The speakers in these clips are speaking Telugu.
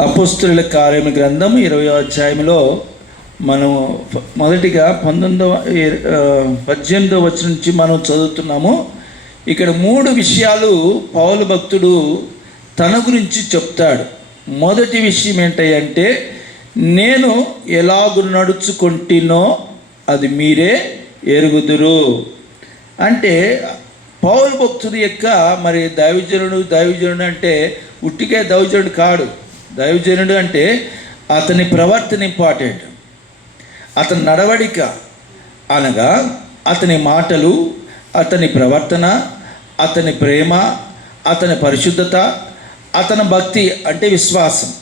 అపుస్తుల కార్యమ గ్రంథం ఇరవై అధ్యాయంలో మనం మొదటిగా పంతొమ్మిదవ పద్దెనిమిదవ వచ్చిన నుంచి మనం చదువుతున్నాము. ఇక్కడ మూడు విషయాలు పౌలు భక్తుడు తన గురించి చెప్తాడు. మొదటి విషయం ఏంటంటే నేను ఎలాగు నడుచుకుంటున్నో అది మీరే ఎరుగుదురు. అంటే పౌరు భక్తుడి యొక్క మరి దైవజనుడు దైవజనుడు అంటే ఉట్టికే దైవజనుడు కాడు. దైవజనుడు అంటే అతని ప్రవర్తన ఇంపార్టెంట్. అతని నడవడిక అనగా అతని మాటలు అతని ప్రవర్తన అతని ప్రేమ అతని పరిశుద్ధత అతని భక్తి అంటే విశ్వాసం.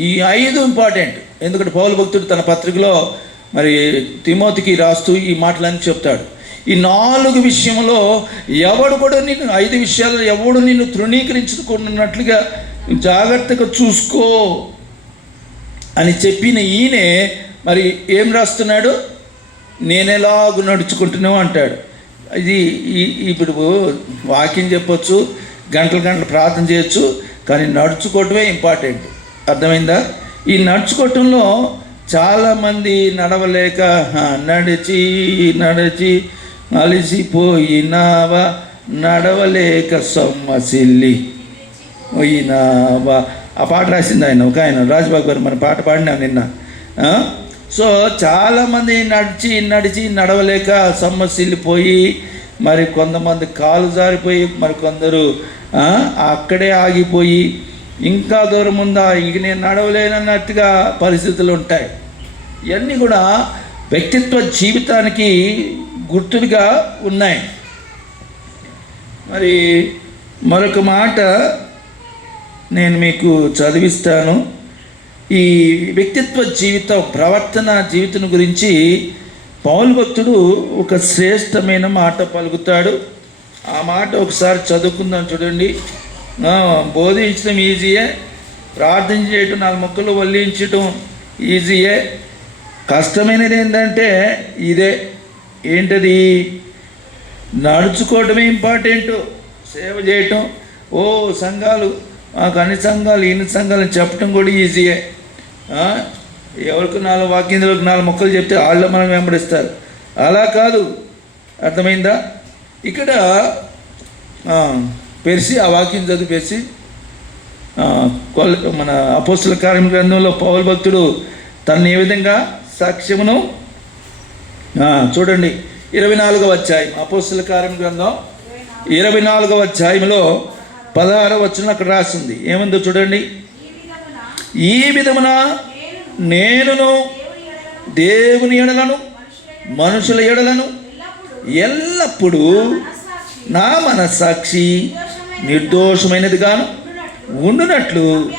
ఈ ఐదు ఇంపార్టెంట్. ఎందుకంటే పౌల భక్తుడు తన పత్రికలో మరి తిమోతికి రాస్తూ ఈ మాటలన్నీ చెప్తాడు. ఈ నాలుగు విషయంలో ఎవడు కూడా నిన్ను ఐదు విషయాలు ఎవడు నిన్ను తృణీకరించుకున్నట్లుగా జాగ్రత్తగా చూసుకో అని చెప్పిన ఈయనే మరి ఏం రాస్తున్నాడు? నేనెలాగు నడుచుకుంటున్నావు అంటాడు. ఇది ఈ- ఇప్పుడు వాక్యం చెప్పొచ్చు గంటలు గంటలు ప్రార్థన చేయొచ్చు కానీ నడుచుకోవటమే ఇంపార్టెంట్. అర్థమైందా? ఈ నడుచుకోవటంలో చాలామంది నడవలేక నడిచి నడిచి అలిసిపోయినావా? నడవలేక సొమ్మసిల్లి ఈయన ఆ పాట రాసింది ఆయన ఒక ఆయన రాజబాబు గారు మన పాట పాడినాం నిన్న. సో చాలామంది నడిచి నడిచి నడవలేక సమస్యలిపోయి మరి కొంతమంది కాలు జారిపోయి మరి కొందరు అక్కడే ఆగిపోయి ఇంకా దూరం ఉందా? ఇంక నేను నడవలేనన్నట్టుగా పరిస్థితులు ఉంటాయి. ఇవన్నీ కూడా వ్యక్తిత్వ జీవితానికి గుర్తులుగా ఉన్నాయి. మరి మరొక మాట నేను మీకు చదివిస్తాను. ఈ వ్యక్తిత్వ జీవిత ప్రవర్తన జీవితం గురించి పౌలు భక్తుడు ఒక శ్రేష్టమైన మాట పలుకుతాడు. ఆ మాట ఒకసారి చదువుకుందాం చూడండి. బోధించడం ఈజీయే ప్రార్థన చేయటం నాలుగు మొక్కలు వల్లించటం ఈజీయే కష్టమైనది ఏంటంటే ఇదే. ఏంటది? నడుచుకోవటమే ఇంపార్టెంట్ సేవ చేయటం. ఓ సంఘాలు అన్ని సంఘాలు ఇన్ని సంఘాలు చెప్పడం చెప్పటం కూడా ఈజీయే ఎవరికి నాలుగు వాక్యంలోకి నాలుగు మొక్కలు చెప్తే వాళ్ళు మనం వెంబడిస్తారు. అలా కాదు. అర్థమైందా? ఇక్కడ పెరిసి ఆ వాక్యం చదివేసి మన అపోస్తుల కార్యం గ్రంథంలో పౌల భక్తుడు తను ఏ విధంగా సాక్ష్యమును చూడండి. ఇరవై నాలుగవ అధ్యాయం అపోస్తుల కార్యం గ్రంథం. ఇరవై నాలుగవ అధ్యాయంలో పదహారవ వచ్చిన అక్కడ రాసింది. ఏముందో చూడండి. ఈ విధమున నేనును దేవుని ఎడలను మనుషుల ఎడలను ఎల్లప్పుడూ నా మనస్సాక్షి నిర్దోషమైనదిగాను ఉండునట్లు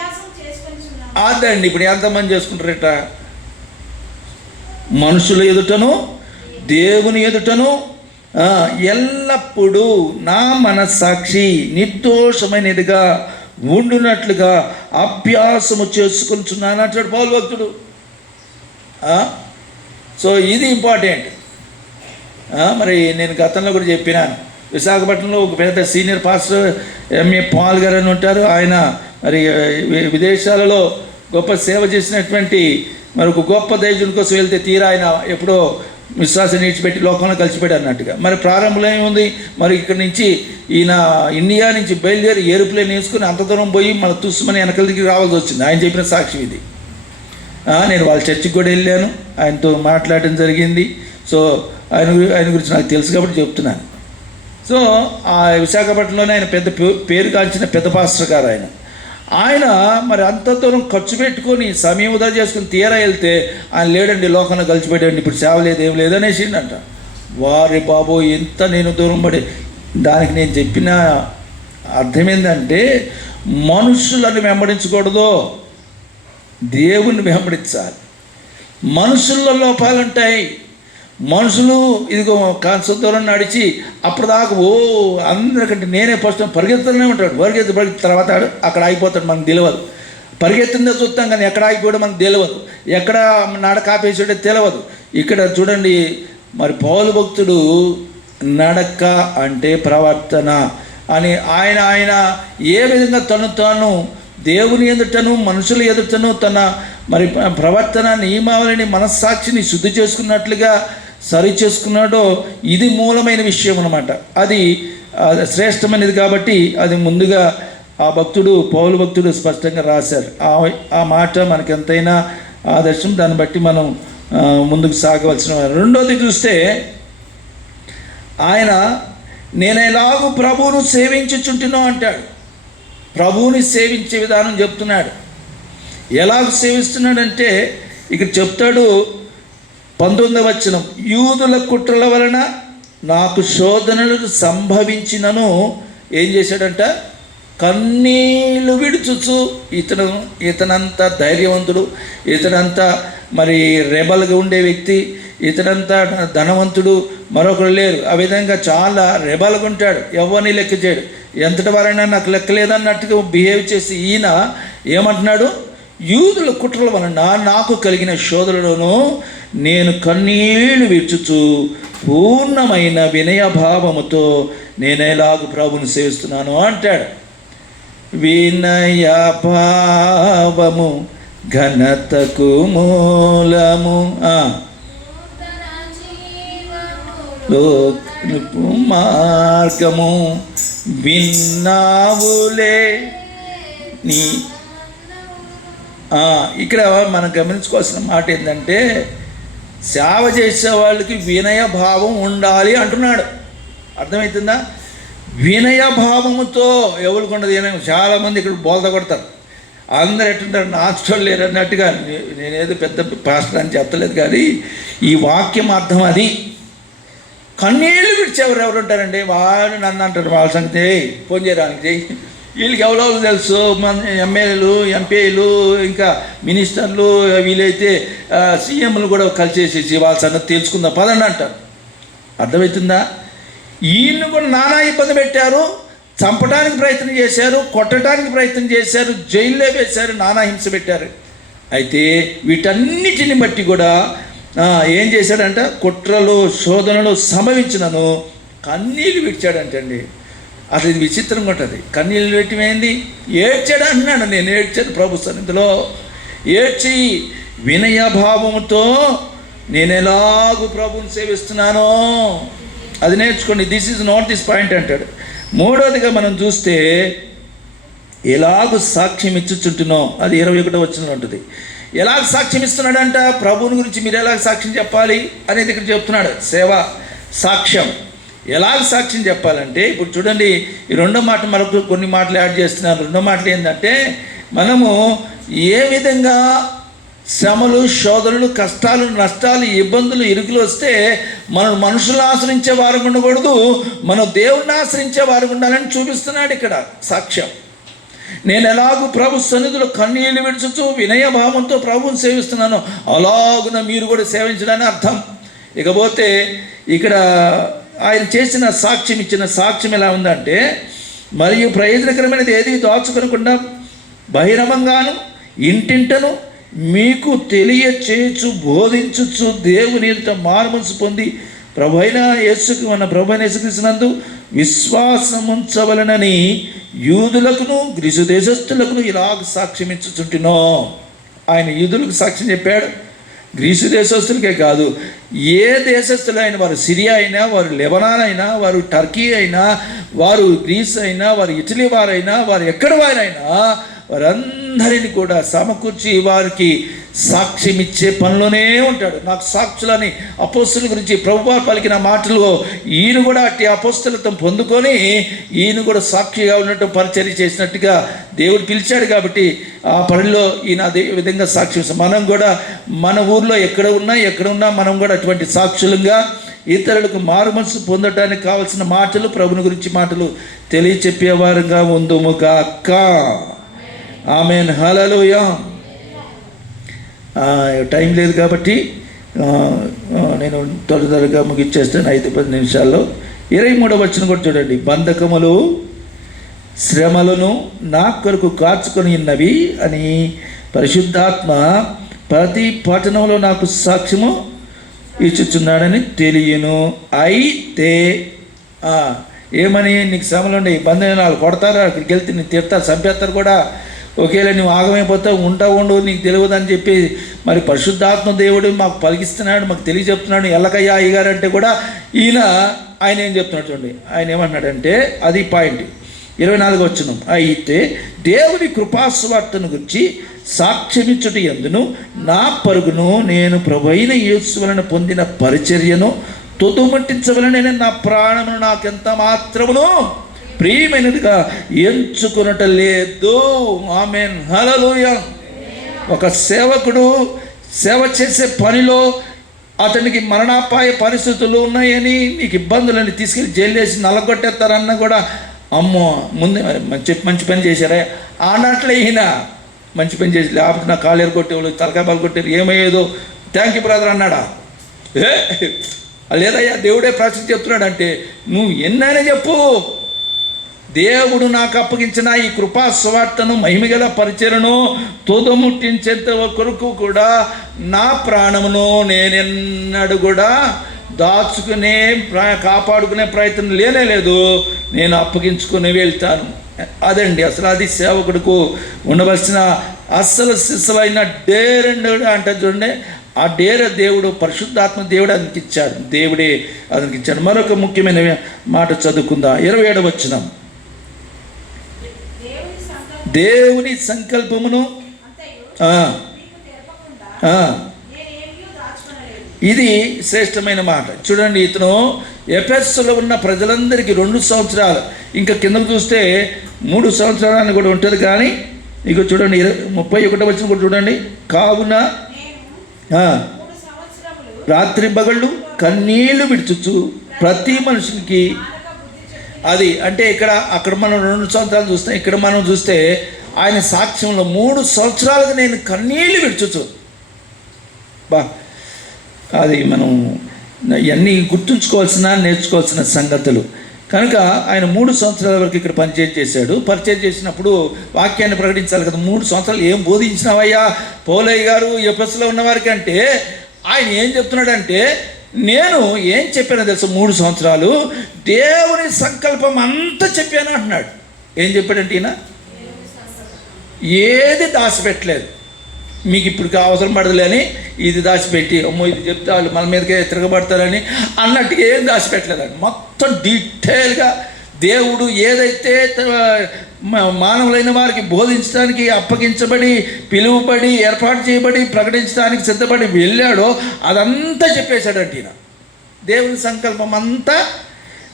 అదండి ఇప్పుడు ఎంతమంది చేసుకుంటారట? మనుషుల ఎదుటను దేవుని ఎదుటను ఎల్లప్పుడూ నా మనస్సాక్షి నిర్దోషమైనదిగా ఉండునట్లుగా అభ్యాసము చేసుకుంటున్నాను అంటాడు పౌరు భక్తుడు. సో ఇది ఇంపార్టెంట్. మరి నేను గతంలో కూడా చెప్పినాను. విశాఖపట్నంలో ఒక పెద్ద సీనియర్ పాస్టర్ ఎంఏ పాల్ గారు అని ఉంటారు. ఆయన మరి విదేశాలలో గొప్ప సేవ చేసినటువంటి మరి ఒక గొప్ప దైవజుని కోసం వెళ్తే తీరా ఆయన ఎప్పుడో విశ్వాసం విడిచిపెట్టి లోకంలో కలిసిపెట్టి అన్నట్టుగా. మరి ప్రారంభంలో ఏముంది? మరి ఇక్కడ నుంచి ఈయన ఇండియా నుంచి బయలుదేరి ఏరోప్లేన్ వేసుకుని అంత దూరం పోయి మన తుస్మని వెనకల దగ్గరికి రావాల్సి వచ్చింది. ఆయన చెప్పిన సాక్షి ఇది. నేను వాళ్ళ చర్చికి కూడా వెళ్ళాను. ఆయనతో మాట్లాడడం జరిగింది. సో ఆయన ఆయన గురించి నాకు తెలుసు కాబట్టి చెప్తున్నాను. సో ఆ విశాఖపట్నంలోనే ఆయన పెద్ద పే- పేరు కాల్చిన పెద్ద పాస్టర్ గారు ఆయన. ఆయన మరి అంత దూరం ఖర్చు పెట్టుకొని సమయం వృధా చేసుకుని తీరా వెళ్తే ఆయన లేడండి లోకాన్ని కలిసిపెట్టండి ఇప్పుడు సేవ లేదు ఏం లేదనేసిండంట వారి బాబు ఎంత నేను దూరం పడి దానికి నేను చెప్పిన అర్థం ఏంటంటే మనుషులను వెంబడించకూడదు. దేవుని వెంబడించాలి. మనుషుల్లో లోపాలుంటాయి. మనుషులు ఇదిగో కాస్త దూరం నడిచి అప్పటిదాకా ఓ అందరికంటే నేనే ఫస్ట్ పరిగెత్తనే ఉంటాడు. పరిగెత్తి పరిగెత్తి తర్వాత అక్కడ ఆగిపోతాడు మనకు తెలియదు పరిగెత్తిందో చూస్తాం కానీ ఎక్కడ ఆగిపోయాడో మనకు తెలియదు ఎక్కడ నడక ఆపేసాడో తెలియదు ఇక్కడ చూడండి మరి పౌలు భక్తుడు నడక అంటే ప్రవర్తన అని ఆయన ఆయన ఏ విధంగా తను తాను దేవుని ఎదుటను మనుషుల ఎదుటను తన మరి ప్రవర్తన నియమావళిని మనస్సాక్షిని శుద్ధి చేసుకున్నట్లుగా సరి చేసుకున్నాడో ఇది మూలమైన విషయం అన్నమాట. అది శ్రేష్టమైనది కాబట్టి అది ముందుగా ఆ భక్తుడు పౌలు భక్తుడు స్పష్టంగా రాశారు. ఆ ఆ మాట మనకి ఎంతైనా ఆదర్శం. దాన్ని బట్టి మనం ముందుకు సాగవలసిన రెండోది చూస్తే ఆయన నేను ఎలాగూ ప్రభువును సేవించుచుంటునో అంటాడు. ప్రభువుని సేవించే విధానం చెప్తున్నాడు. ఎలాగ సేవిస్తున్నాడంటే ఇక్కడ చెప్తాడు పంతొమ్మిది వచ్చిన యూదుల కుట్రల వలన నాకు శోధనలు సంభవించినను ఏం చేశాడంట? కన్నీళ్ళు విడుచుచు ఇతను ఇతనంత ధైర్యవంతుడు ఇతనంత మరి రెబల్గా ఉండే వ్యక్తి ఇతడంతా ధనవంతుడు మరొకరు లేరు. ఆ విధంగా చాలా రెబల్గా ఉంటాడు. ఎవరిని లెక్క చేయడు ఎంతటి వారైనా నాకు లెక్క లేదన్నట్టుగా బిహేవ్ చేసి ఈయన ఏమంటున్నాడు? యూదుల కుట్రల వలన నాకు కలిగిన శోధనలను నేను కన్నీళ్ళు విడుచుచు పూర్ణమైన వినయభావముతో నేనేలాగు ప్రభుని సేవిస్తున్నాను అంటాడు. వినయ భావము ఘనతకు మూలము. మార్గము. విన్నావులే నీ ఇక్కడ మనం గమనించుకోవాల్సిన మాట ఏంటంటే సేవ చేసే వాళ్ళకి వినయ భావం ఉండాలి అంటున్నాడు. అర్థమవుతుందా వినయ భావముతో ఎవరికి ఉండదు వినయం చాలామంది ఇక్కడ బోల్త కొడతారు. అందరు ఎట్టుంటారు? నాచుకోలు లేరు అన్నట్టుగా నేనేదో పెద్ద పాస్టర్ అని చెప్పలేదు కానీ ఈ వాక్యం అర్థం అది. కన్నీళ్ళు విడిచేవారు ఎవరు ఉంటారండి వాడు నన్ను అంటారు వాళ్ళ సంగతి ఫోన్ చేయడానికి చెయ్యి వీళ్ళకి ఎవరెవరు తెలుసు మన ఎమ్మెల్యేలు ఎంపీలు ఇంకా మినిస్టర్లు వీలైతే సీఎంలు కూడా కలిసేసేసి వాళ్ళ సంగతి తెలుసుకుందాం. పదండి అంటారు. అర్థమవుతుందా? వీళ్ళు కూడా నానా ఇబ్బంది పెట్టారు చంపడానికి ప్రయత్నం చేశారు కొట్టడానికి ప్రయత్నం చేశారు జైల్లో వేశారు నానా హింస పెట్టారు. అయితే వీటన్నిటిని బట్టి కూడా ఏం చేశాడంట? కుట్రలు శోధనలు సంభవించినను కన్నీళ్ళు విడిచాడంటండి. అసలు ఇది విచిత్రంగా ఉంటుంది కన్నీళ్ళు పెట్టిమైంది ఏడ్చాడు అన్నాడు నేను ఏడ్చాను ప్రభు సన్నిధిలో. ఏడ్చి వినయభావముతో నేను ఎలాగూ ప్రభుని సేవిస్తున్నానో అది నేర్చుకోండి. This is not this point అంటాడు. మూడోదిగా మనం చూస్తే ఎలాగూ సాక్ష్యం ఇచ్చుచుంటునో అది ఇరవై ఒకటో వచ్చిన ఉంటుంది. ఎలాగ సాక్ష్యం ఇస్తున్నాడంట? ప్రభువుని గురించి మీరు ఎలాగ సాక్ష్యం చెప్పాలి? అనేది ఇక్కడ చెప్తున్నాడు. సేవ సాక్ష్యం. ఎలాగ సాక్ష్యం చెప్పాలంటే ఇప్పుడు చూడండి ఈ రెండో మాట మరొక కొన్ని మాటలు యాడ్ చేస్తున్నారు. రెండో మాటలు ఏంటంటే మనము ఏ విధంగా శ్రమలు శోధనలు కష్టాలు నష్టాలు ఇబ్బందులు ఇరుకులు వస్తే మనం మనుషులను ఆశ్రయించే వారు ఉండకూడదు మనం దేవుణ్ణి ఆశ్రయించే వారు ఉండాలని చూపిస్తున్నాడు ఇక్కడ సాక్ష్యం. నేను ఎలాగూ ప్రభు సన్నిధిలో కన్నీళ్ళు విడుచుతూ వినయభావంతో ప్రభువుని సేవిస్తున్నాను. అలాగున మీరు కూడా సేవించడానికి అర్థం. ఇకపోతే ఇక్కడ ఆయన చేసిన సాక్ష్యం ఇచ్చిన సాక్ష్యం ఎలా ఉందంటే మరియు ప్రయోజనకరమైనది ఏది దాచుకొనకుండా బహిరంగంగాను ఇంటింటను మీకు తెలియచేయచ్చు బోధించచ్చు దేవుని ఎంత మారుమనసు పొంది ప్రభైన యేసుకు మన ప్రభైన యేసుకృష్ణందు విశ్వాసం ఉంచవలనని యూదులకును గ్రీసు దేశస్థులకును ఇలాగ సాక్ష్యం ఇచ్చుచుంటునో. ఆయన యూదులకు సాక్ష్యం చెప్పాడు. గ్రీసు దేశస్తులకే కాదు ఏ దేశస్తులైన వారు సిరియా అయినా వారు లెబనాన్ అయినా వారు టర్కీ అయినా వారు గ్రీస్ అయినా వారు ఇటలీ వారైనా వారు ఎక్కడ వారైనా వారందరిని కూడా సమకూర్చి వారికి సాక్ష్యం ఇచ్చే పనిలోనే ఉంటాడు. నాకు సాక్షులని అపోస్తుల గురించి ప్రభువారు పలికిన మాటలు ఈయన కూడా అట్టి అపోస్తులతో పొందుకొని ఈయన కూడా సాక్షిగా ఉన్నట్టు పరిచర్య చేసినట్టుగా దేవుడు పిలిచాడు కాబట్టి ఆ పనిలో ఈయన అదే విధంగా సాక్ష్యం మనం కూడా మన ఊర్లో ఎక్కడ ఉన్నా ఎక్కడ ఉన్నా మనం కూడా అటువంటి సాక్షులుగా ఇతరులకు మారు మనసు పొందటానికి కావలసిన మాటలు ప్రభుని గురించి మాటలు తెలియచెప్పేవారుగా ఉందుము గాక. ఆమెన్. హలలుయా టైం లేదు కాబట్టి నేను త్వర త్వరగా ముగిచ్చేస్తాను ఐదు పది నిమిషాల్లో. ఇరవై మూడవ వచ్చిన కూడా చూడండి. బంధకములు శ్రమలను నా కొరకు కాచుకొని ఉన్నవి అని పరిశుద్ధాత్మ ప్రతి పట్టణంలో నాకు సాక్ష్యము ఇచ్చుచున్నాడని తెలియను. అయితే ఏమని? నీకు శ్రమలు ఉన్నాయి. బంధనాలు కొడతారు? అక్కడికి వెళ్తే నేను తిడతారు చంపేస్తారు కూడా ఒకవేళ నువ్వు ఆగమైపోతావు ఉంటా ఉండవు నీకు తెలియదు అని చెప్పి మరి పరిశుద్ధాత్మ దేవుడు మాకు పలికిస్తున్నాడు మాకు తెలియజెప్తున్నాడు ఎల్లకయ్యా అయ్యగారంటే కూడా ఈయన ఆయన ఏం చెప్తున్నాడు చూడండి. ఆయన ఏమన్నాడంటే అది పాయింట్. ఇరవై నాలుగు వచ్చిన అయితే దేవుని కృపాస్వార్తను గురించి సాక్ష్యమిచ్చుటి ఎందును? నా పరుగును నేను ప్రభైన యేసువలను పొందిన పరిచర్యను తుతుమట్టించవలనని నా ప్రాణమును నాకెంత మాత్రమును ప్రియమైనదిగా ఎంచుకునట లేదు. ఆమెన్. హలలోయ ఒక సేవకుడు సేవ చేసే పనిలో అతనికి మరణాపాయ పరిస్థితులు ఉన్నాయని నీకు ఇబ్బందులని తీసుకెళ్ళి జైలు వేసి నల్లగొట్టేస్తారన్న కూడా అమ్మో ముందు మంచి మంచి పని చేశారే. ఆనట్లే ఈయన మంచి పని చేసి లేకపోతే నా కాలేరు కొట్టేవాళ్ళు తలకాయ బాలు కొట్టారు ఏమయ్యేదో. థ్యాంక్ యూ బ్రదర్ అన్నాడా? ఏ? లేదయ్యా దేవుడే ప్రశ్న చెప్తున్నాడు అంటే నువ్వు ఎన్నైనా చెప్పు. దేవుడు నాకు అప్పగించిన ఈ కృపా సువార్తను మహిమగల పరిచయను తుదముట్టించేంత కొరకు కూడా నా ప్రాణమును నేనెన్నడు కూడా దాచుకునే కాపాడుకునే ప్రయత్నం లేనే లేదు. నేను అప్పగించుకుని వెళ్తాను. అదండి అసలు అది సేవకుడికి ఉండవలసిన అస్సలు సిస్సలైన డేరెండు అంటే చూడండి ఆ డేర దేవుడు పరిశుద్ధాత్మ దేవుడు అతనికి ఇచ్చాడు. దేవుడే అతనికి ఇచ్చాడు. మరొక ముఖ్యమైన మాట చదువుకుందాం. ఇరవై ఏడు వచ్చినాం దేవుని సంకల్పమును ఇది శ్రేష్టమైన మాట. చూడండి ఇతను ఎఫెస్లో ఉన్న ప్రజలందరికీ రెండు సంవత్సరాలు. ఇంకా కింద చూస్తే మూడు సంవత్సరాలని కూడా ఉంటుంది కానీ ఇక చూడండి ముప్పై ఒకటో వచ్చిన కూడా చూడండి. కావున రాత్రి బగళ్ళు కన్నీళ్ళు విడుచుచు ప్రతి మనిషికి అది అంటే ఇక్కడ అక్కడ మనం రెండు సంవత్సరాలు చూస్తే ఇక్కడ మనం చూస్తే ఆయన సాక్ష్యంలో మూడు సంవత్సరాలుగా నేను కన్నీళ్ళు విడుచుచు. బా అది మనం ఇవన్నీ గుర్తుంచుకోవాల్సిన నేర్చుకోవాల్సిన సంగతులు. కనుక ఆయన మూడు సంవత్సరాల వరకు ఇక్కడ పనిచేసి చేశాడు. పరిచయం చేసినప్పుడు వాక్యాన్ని ప్రకటించాలి కదా మూడు సంవత్సరాలు ఏం బోధించినావయ్యా? పోలయ్య గారు ఎఫ్ఎస్లో ఉన్నవారికి అంటే ఆయన ఏం చెప్తున్నాడంటే నేను ఏం చెప్పానో తెలుసు? మూడు సంవత్సరాలు దేవుని సంకల్పం అంతా చెప్పాను అంటున్నాడు. ఏం చెప్పాడంటే ఈయన? ఏది దాచిపెట్టలేదు. మీకు ఇప్పుడు అవసరం పడదులే అని ఇది దాచిపెట్టి అమ్మో ఇది చెప్తే వాళ్ళు మన మీదకే తిరగబడతారని అన్నట్టుగా ఏం దాచిపెట్టలేదండి. మొత్తం డీటెయిల్గా దేవుడు ఏదైతే మా- మానవులైన వారికి బోధించడానికి అప్పగించబడి పిలువబడి ఏర్పాటు చేయబడి ప్రకటించడానికి సిద్ధపడి వెళ్ళాడో అదంతా చెప్పేశాడంట ఈయన. దేవుని సంకల్పం అంతా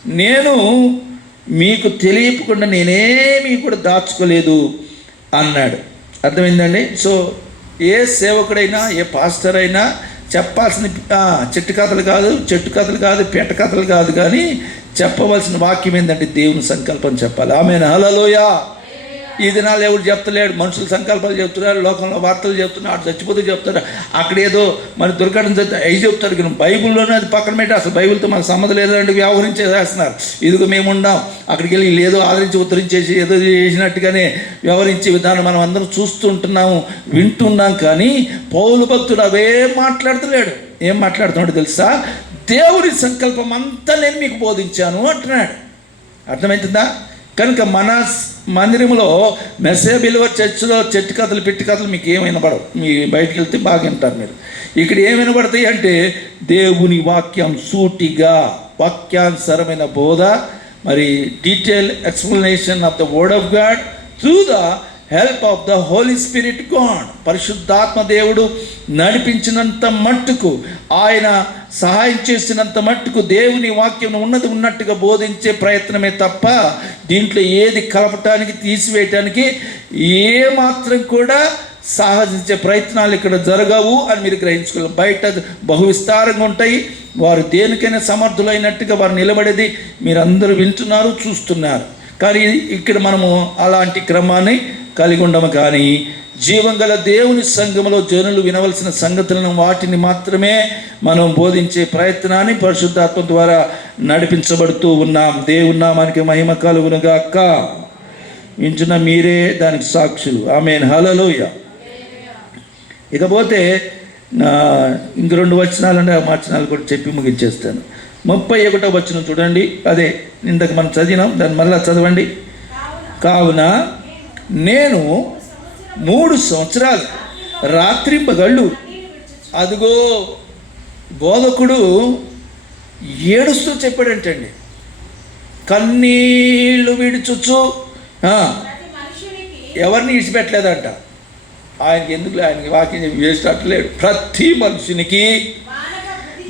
నేను మీకు తెలియకుండా నేనేమీ కూడా దాచుకోలేదు అన్నాడు. అర్థమైందండి? సో ఏ సేవకుడైనా ఏ పాస్టర్ అయినా చెప్పాల్సిన చెట్టు కథలు కాదు చెట్టు కథలు కాదు పెట్ట కథలు కాదు కానీ చెప్పవలసిన వాక్యం ఏంటంటే దేవుని సంకల్పం చెప్పాలి. ఆమె హలలోయా ఈ దినాలు ఎవరు చెప్తలేడు? మనుషుల సంకల్పాలు చెప్తున్నారు లోకంలో వార్తలు చెప్తున్నారు అటు చచ్చిపోతే చెప్తారు. అక్కడ ఏదో మన దుర్ఘటన చెప్తే అవి చెప్తారు. కానీ బైబిల్లోనే అది పక్కన పెట్టి అసలు బైబిల్తో మనకు సంబంధం లేదంటే వ్యవహరించేసేస్తున్నారు ఇదిగో మేము ఉండాం. అక్కడికి వెళ్ళి ఏదో ఆదరించి ఉత్తరించేసి ఏదో చేసినట్టుగానే వ్యవహరించే విధానం మనం అందరం చూస్తుంటున్నాము వింటున్నాం. కానీ పౌలు భక్తుడు అవే మాట్లాడతలేడు. ఏం మాట్లాడుతున్నాడు తెలుసా? దేవుని సంకల్పం అంతా నేను మీకు బోధించాను అంటున్నాడు. అర్థమవుతుందా కనుక మన మందిరంలో మెస్సే బిలువ చర్చిలో చెట్టు కథలు పెట్టి కథలు మీకు ఏం వినపడవు. మీ బయటికి వెళ్తే బాగా వింటారు మీరు. ఇక్కడ ఏం వినపడతాయి అంటే దేవుని వాక్యం సూటిగా వాక్యానుసరమైన బోధ మరి detail explanation of the word of God through the help of the Holy Spirit God పరిశుద్ధాత్మ దేవుడు నడిపించినంత మట్టుకు ఆయన సహాయం చేసినంత మట్టుకు దేవుని వాక్యం ఉన్నది ఉన్నట్టుగా బోధించే ప్రయత్నమే తప్ప దీంట్లో ఏది కలపటానికి తీసివేయటానికి ఏమాత్రం కూడా సాహసించే ప్రయత్నాలు ఇక్కడ జరగవు అని మీరు గ్రహించుకోవాలి. బయట బహు విస్తారంగా ఉంటాయి. వారు దేనికైనా సమర్థులైనట్టుగా వారు నిలబడేది మీరందరూ వింటున్నారు చూస్తున్నారు. కానీ ఇక్కడ మనము అలాంటి క్రమాన్ని కలిగి ఉండము కానీ జీవం గల దేవుని సంఘములో జనులు వినవలసిన సంగతులను వాటిని మాత్రమే మనం బోధించే ప్రయత్నాన్ని పరిశుద్ధాత్మ ద్వారా నడిపించబడుతూ ఉన్నాం. దేవుని నామానికి మహిమ కలుగునుగాక. వింటున్న మీరే దానికి సాక్షులు. ఆమె హలలోయ ఇకపోతే ఇంక రెండు వచనాలు అంటే ఆ వచనాలు కూడా చెప్పి ముగించేస్తాను. ముప్పై ఒకటో వచ్చిన చూడండి. అదే ఇంతకు మనం చదివినాం దాన్ని మళ్ళీ చదవండి. కావున నేను మూడు సంవత్సరాలు రాత్రి పగళ్ళు అదిగో బోధకుడు ఏడుస్తూ చెప్పాడంటండి. కన్నీళ్ళు విడుచుచు ఎవరిని ఇడిచిపెట్టలేదంట ఆయనకి ఎందుకు ఆయనకి వాక్యం వేస్ట్ అట్లేడు ప్రతి మనుషునికి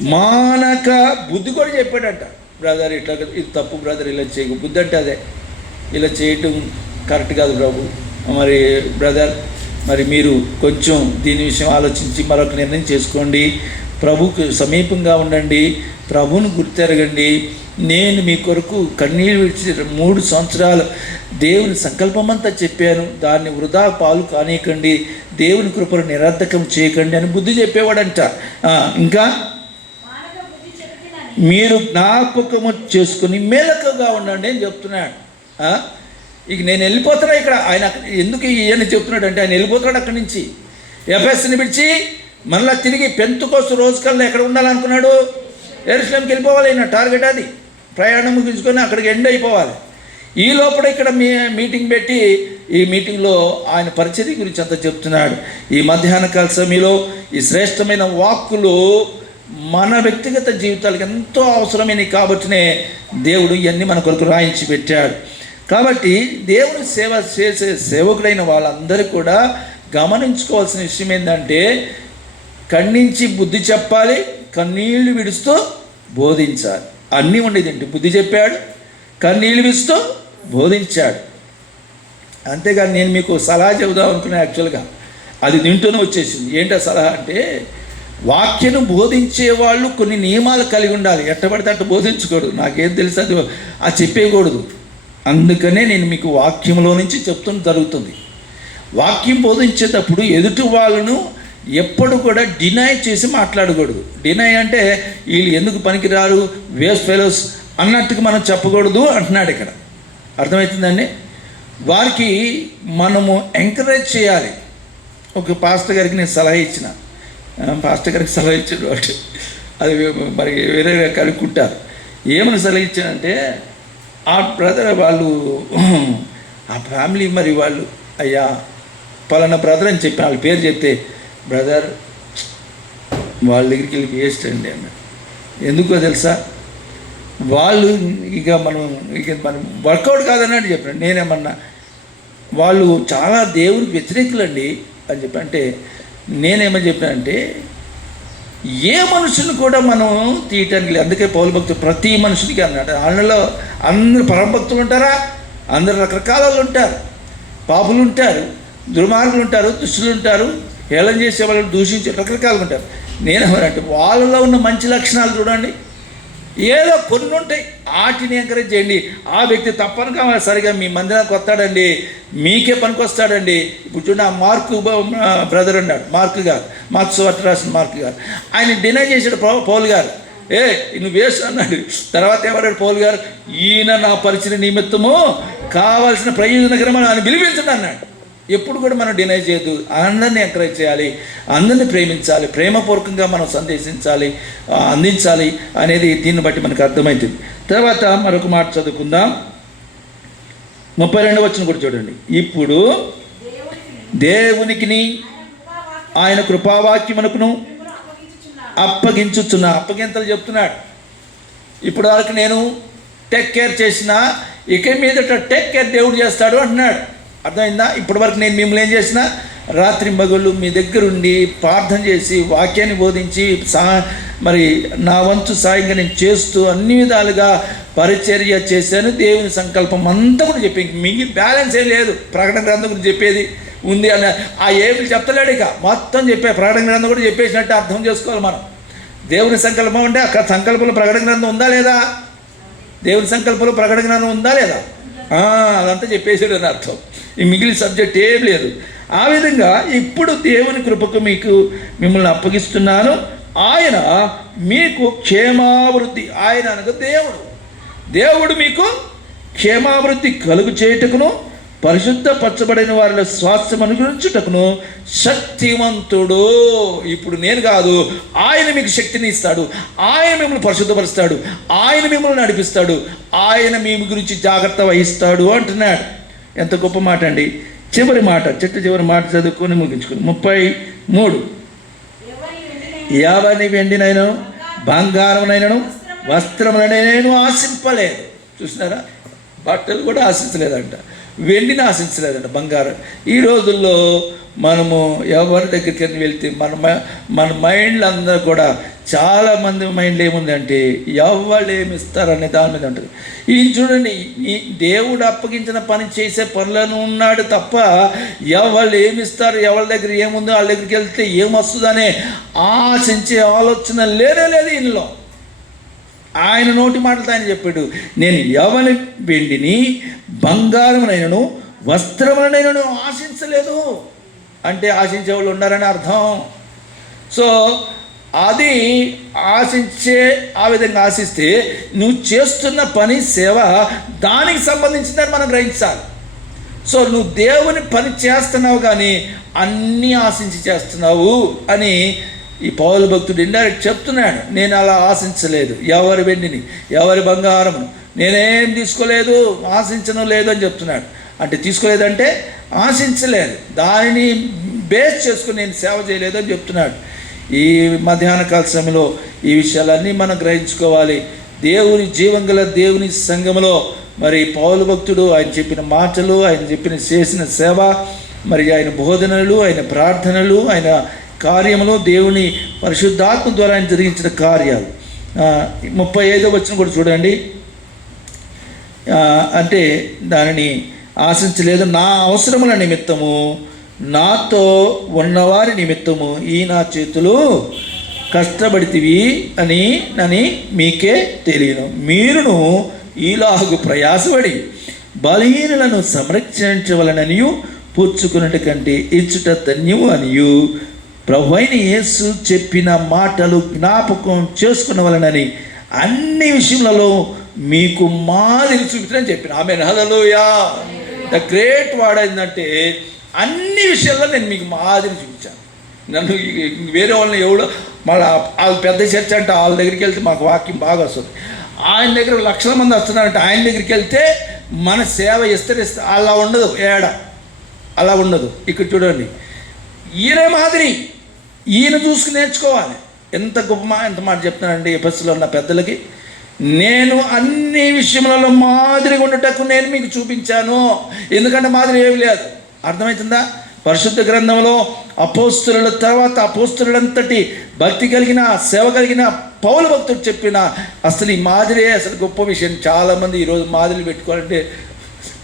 మానక బుద్ధి కూడా చెప్పాడంట. బ్రదర్ ఇట్లా ఇది తప్పు బ్రదర్ ఇలా చేయకు. బుద్ధి అంటే అదే. ఇలా చేయటం కరెక్ట్ కాదు ప్రభు. మరి బ్రదర్ మరి మీరు కొంచెం దీని విషయం ఆలోచించి మరొక నిర్ణయం చేసుకోండి. ప్రభుకు సమీపంగా ఉండండి. ప్రభును గుర్తెరగండి. నేను మీ కొరకు కన్నీళ్ళు విడిచి మూడు సంవత్సరాలు దేవుని సంకల్పమంతా చెప్పాను. దాన్ని వృధా పాలు కానీయకండి. దేవుని కృపను నిరర్ధకం చేయకండి అని బుద్ధి చెప్పేవాడంట. ఇంకా? మీరు జ్ఞాపకము చేసుకుని మేలకగా ఉండండి అని చెప్తున్నాడు. ఇక నేను వెళ్ళిపోతున్నా ఇక్కడ. ఆయన ఎందుకు ఈయన చెప్తున్నాడు అంటే ఆయన వెళ్ళిపోతున్నాడు అక్కడి నుంచి. ఎఫ్ఎస్ని పిలిచి మళ్ళీ తిరిగి పెంతు కోసం రోజు కల్లా ఎక్కడ ఉండాలనుకున్నాడు? ఎరుసలంకి వెళ్ళిపోవాలి ఆయన టార్గెట్ అది. ప్రయాణం ముగించుకొని అక్కడికి ఎండ్ అయిపోవాలి. ఈ లోపల ఇక్కడ మీ మీటింగ్ పెట్టి ఈ మీటింగ్లో ఆయన పరిచర్య గురించి అంతా చెప్తున్నాడు. ఈ మధ్యాహ్న కాల సమయంలో ఈ శ్రేష్టమైన వాక్కులు మన వ్యక్తిగత జీవితాలకు ఎంతో అవసరమైనవి కాబట్టినే దేవుడు ఇవన్నీ మన కొరకు రాయించి పెట్టాడు. కాబట్టి దేవుని సేవ చేసే సేవకుడైన వాళ్ళందరూ కూడా గమనించుకోవాల్సిన విషయం ఏంటంటే ఖండించి బుద్ధి చెప్పాలి కన్నీళ్ళు విడుస్తూ బోధించాలి. అన్నీ ఉండేదండి బుద్ధి చెప్పాడు కన్నీళ్ళు విడుస్తూ బోధించాడు. అంతేగాని నేను మీకు సలహా చెబుదాం అనుకున్నా యాక్చువల్గా. అది వింటూనే వచ్చేసింది. ఏంటో సలహా అంటే వాక్యను బోధించే వాళ్ళు కొన్ని నియమాలు కలిగి ఉండాలి. ఎట్టబడితే అట్ట బోధించకూడదు. నాకేం తెలుసు అది ఆ చెప్పేయకూడదు. అందుకనే నేను మీకు వాక్యంలో నుంచి చెప్తున్న జరుగుతుంది. వాక్యం బోధించేటప్పుడు ఎదుటి వాళ్ళను ఎప్పుడు కూడా డినై చేసి మాట్లాడకూడదు. డినై అంటే వీళ్ళు ఎందుకు పనికిరారు? వేస్ట్ ఫెలోస్ అన్నట్టుగా మనం చెప్పకూడదు అంటున్నాడు ఇక్కడ. అర్థమవుతుందండి? వారికి మనము ఎంకరేజ్ చేయాలి. ఒక పాస్టర్ గారికి నేను సలహా ఇచ్చిన. పాస్టర్ గారికి సలహా ఇచ్చాడు వాటి అది మరి వేరే కనుక్కుంటారు ఏమని సలహా ఇచ్చానంటే ఆ బ్రదర్ వాళ్ళు ఆ ఫ్యామిలీ మరి వాళ్ళు అయ్యా పలానా బ్రదర్ అని చెప్పి వాళ్ళ పేరు చెప్తే బ్రదర్ వాళ్ళ దగ్గరికి వెళ్ళి వేస్ట్ అండి అన్న. ఎందుకో తెలుసా? వాళ్ళు ఇక మనం ఇక మనం వర్కౌట్ కాదన్నట్టు చెప్పాను నేనేమన్నా వాళ్ళు చాలా దేవునికి వ్యతిరేకులండి అని చెప్పి అంటే నేనేమని చెప్పానంటే ఏ మనుషుని కూడా మనం తీయటానికి లేదు. అందుకే పౌరు భక్తులు ప్రతి మనుషునికి అన్నాడు. వాళ్ళలో అందరు పరమభక్తులు ఉంటారా? అందరు రకరకాల వాళ్ళు ఉంటారు. పాపులు ఉంటారు దుర్మార్గులు ఉంటారు దుష్టులు ఉంటారు హేళన చేసే వాళ్ళు దూషించే రకరకాలు ఉంటారు. నేనేమనంటే వాళ్ళలో ఉన్న మంచి లక్షణాలు చూడండి. ఏదో కొన్ని ఉంటాయి వాటిని ఎంకరేజ్ చేయండి. ఆ వ్యక్తి తప్పనగా సరిగా మీ మందిరానికి వస్తాడండి. మీకే పనికొస్తాడండి. ఇప్పుడు చూడండి ఆ మార్కు బ్రదర్ అన్నాడు మార్క్ గారు. మార్క్స్ వార్త రాసిన మార్క్ గారు. ఆయన డినై చేశాడు పౌల్ గారు. ఏ నువ్వు వేస్ట్ అన్నాడు. తర్వాత ఏమన్నాడు పౌల్ గారు? ఈయన నా పరిచయ నిమిత్తము కావాల్సిన ప్రయోజనకరమైన ఆయన పిలిపించండి అన్నాడు. ఎప్పుడు కూడా మనం డినై చేయొద్దు. అందరినీ ఎంకరేజ్ చేయాలి. అందరినీ ప్రేమించాలి. ప్రేమపూర్వకంగా మనం సందేశించాలి. అందించాలి అనేది దీన్ని బట్టి మనకు అర్థమవుతుంది తర్వాత మరొక మాట చదువుకుందాం. ముప్పై రెండు వచ్చిన కూడా చూడండి. ఇప్పుడు దేవునికి దేవునికిని ఆయన కృపావాక్యం కృపావాక్యమునకును అప్పగించుచున్న. అప్పగింతలు చెప్తున్నాడు. ఇప్పుడు వరకు నేను టేక్ కేర్ చేసిన ఇక మీదట టేక్ కేర్ దేవుడు చేస్తాడు అంటున్నాడు. అర్థమైందా? ఇప్పటి వరకు నేను మిమ్మల్ని ఏం చేసిన? రాత్రి మగళ్ళు మీ దగ్గరుండి ప్రార్థన చేసి వాక్యాన్ని బోధించి సహ మరి నా వంతు సాయంగా నేను చేస్తూ అన్ని విధాలుగా పరిచర్య చేశాను. దేవుని సంకల్పం అంతా కూడా చెప్పి మిగిలి బ్యాలెన్స్ ఏం లేదు. ప్రకటన గ్రంథం గురించి చెప్పేది ఉంది అన్న ఆ ఏమి చెప్తలేడు ఇక. మొత్తం చెప్పే ప్రకటన గ్రంథం కూడా చెప్పేసినట్టు అర్థం చేసుకోవాలి మనం. దేవుని సంకల్పం అంటే అక్కడ సంకల్పంలో ప్రకటన గ్రంథం ఉందా లేదా? దేవుని సంకల్పంలో ప్రకటన గ్రంథం ఉందా లేదా? అదంతా చెప్పేసాడు అని అర్థం. ఈ మిగిలిన సబ్జెక్ట్ ఏం లేదు. ఆ విధంగా ఇప్పుడు దేవుని కృపకు మీకు మిమ్మల్ని అప్పగిస్తున్నాను. ఆయన మీకు క్షేమాభివృద్ధి ఆయన అనగా దేవుడు. దేవుడు మీకు క్షేమాభివృద్ధి కలుగు చేయుటకును పరిశుద్ధపరచబడిన వారిలో స్వాస్థ్యం అనుగ్రహించుటకును శక్తివంతుడు. ఇప్పుడు నేను కాదు ఆయన మీకు శక్తిని ఇస్తాడు. ఆయన మిమ్మల్ని పరిశుద్ధపరుస్తాడు. ఆయన మిమ్మల్ని నడిపిస్తాడు. ఆయన మీ గురించి జాగ్రత్త వహిస్తాడు అంటున్నాడు. ఎంత గొప్ప మాట అండి. చివరి మాట చెట్టు చివరి మాట చదువుకొని ముగించుకుని ముప్పై మూడు. ఎవరిని వెండినైనా యావని వెండినైనను బంగారమునైనను వస్త్రములనైనను ఆశింపలేదు. చూసినారా? బట్టలు కూడా ఆశించలేదంట. వెళ్ళిన ఆశించలేదంట బంగారం. ఈ రోజుల్లో మనము ఎవరి దగ్గరికి వెళ్తే మన మ- మన మైండ్లు అందరూ కూడా చాలామంది మైండ్లో ఏముందంటే ఎవరు ఏమి ఇస్తారనే దాని మీద ఉంటుంది. ఈయన చూడండి ఈ దేవుడు అప్పగించిన పని చేసే పనులను ఉన్నాడు తప్ప ఎవరు ఏమి ఇస్తారు ఎవరి దగ్గర ఏముందో వాళ్ళ దగ్గరికి వెళ్తే ఏమొస్తుందనే ఆశించే ఆలోచన లేనే లేదు ఇందులో. ఆయన నోటి మాటలతో ఆయన చెప్పాడు నేను ఎవరి వెండిని బంగారమునైనను వస్త్రములనైనను ఆశించలేదు. అంటే ఆశించే వాళ్ళు ఉన్నారని అర్థం. సో అది ఆశించే ఆ విధంగా ఆశిస్తే నువ్వు చేస్తున్న పని సేవ దానికి సంబంధించిందని మనం గ్రహించాలి. సో నువ్వు దేవుని పని చేస్తున్నావు కానీ అన్నీ ఆశించి చేస్తున్నావు అని ఈ పౌలు భక్తుడు ఇండైరెక్ట్ చెప్తున్నాడు నేను అలా ఆశించలేదు. ఎవరి వెండిని ఎవరి బంగారమును నేనేం తీసుకోలేదు ఆశించను లేదు అని చెప్తున్నాడు. అంటే తీసుకోలేదంటే ఆశించలేదు. దానిని బేస్ చేసుకుని నేను సేవ చేయలేదు అని చెప్తున్నాడు. ఈ మధ్యాహ్న కాల సమయంలో ఈ విషయాలన్నీ మనం గ్రహించుకోవాలి. దేవుని జీవం గల దేవుని సంఘంలో మరి పౌలు భక్తుడు ఆయన చెప్పిన మాటలు ఆయన చెప్పిన చేసిన సేవ మరి ఆయన బోధనలు ఆయన ప్రార్థనలు ఆయన కార్యంలో దేవుని పరిశుద్ధాత్మ ద్వారా ఆయన జరిగించిన కార్యాలు. ముప్పై ఐదో వచ్చిన కూడా చూడండి. అంటే దానిని ఆశించలేదు. నా అవసరముల నిమిత్తము నాతో ఉన్నవారి నిమిత్తము ఈ నా చేతులు కష్టపడితివి అని నని మీకే తెలియను. మీరును ఈలాగు ప్రయాసపడి బలహీనులను సంరక్షించవలననియు పుచ్చుకున్నటి కంటే ఇచ్చుట ధన్యము అనియు. ప్రభు అయిన యేసు చెప్పిన మాటలు జ్ఞాపకం చేసుకునవలనని అన్ని విషయములలో మీకు మాదిరి చూపించని చెప్పిన. ఆమె హలలోయా ద గ్రేట్ వాడ్ ఏంటంటే అన్ని విషయాల్లో నేను మీకు మాదిరి చూపించాను. నన్ను వేరే వాళ్ళని ఎవడో మళ్ళీ వాళ్ళు పెద్ద చర్చ అంటే వాళ్ళ దగ్గరికి వెళ్తే మాకు వాక్యం బాగా వస్తుంది. ఆయన దగ్గర లక్షల మంది వస్తున్నారంటే ఆయన దగ్గరికి వెళ్తే మన సేవ విస్తరిస్తే అలా ఉండదు. ఏడ? అలా ఉండదు. ఇక్కడ చూడండి. ఈయనే మాదిరి. ఈయన చూసుకుని నేర్చుకోవాలి. ఎంత గొప్ప మా ఎంత మాట చెప్తున్నానండి ఎఫ్ఎస్లో ఉన్న పెద్దలకి నేను అన్ని విషయములలో మాదిరిగా ఉండటకు నేను మీకు చూపించాను. ఎందుకంటే మాదిరి ఏమి లేదు. అర్థమవుతుందా? పరిశుద్ధ గ్రంథంలో అపోస్తుల తర్వాత అపోస్తులంతటి భక్తి కలిగిన సేవ కలిగిన పౌల భక్తుడు చెప్పిన అసలు ఈ మాదిరే అసలు గొప్ప విషయం. చాలామంది ఈరోజు మాదిరి పెట్టుకోవాలంటే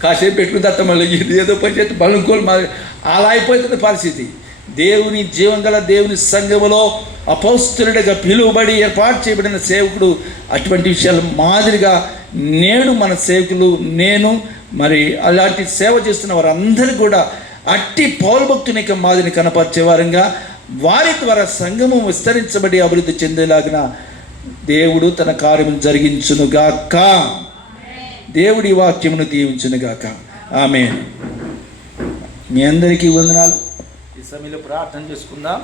కాసేపు పెట్టుకుని తర్వాత మళ్ళీ ఏదో పని చేస్తే బలంకోలు మాదిరి అలా అయిపోతుంది పరిస్థితి. దేవుని జీవం గల దేవుని సంఘములో అపౌస్తులుడిగా పిలువబడి ఏర్పాటు చేయబడిన సేవకుడు. అటువంటి విషయాలు మాదిరిగా నేను మన సేవకులు నేను మరి అలాంటి సేవ చేస్తున్న వారందరూ కూడా అట్టి పౌరభక్తుని యొక్క మాదిరిని కనపరిచే వారంగా వారి ద్వారా సంఘము విస్తరించబడి అభివృద్ధి చెందేలాగిన దేవుడు తన కార్యం జరిగించునుగాక. దేవుడి వాక్యమును దీవించునుగాక. ఆమె మీ అందరికీ వందనాలు. ఈ సమయంలో ప్రార్థన చేసుకుందాం.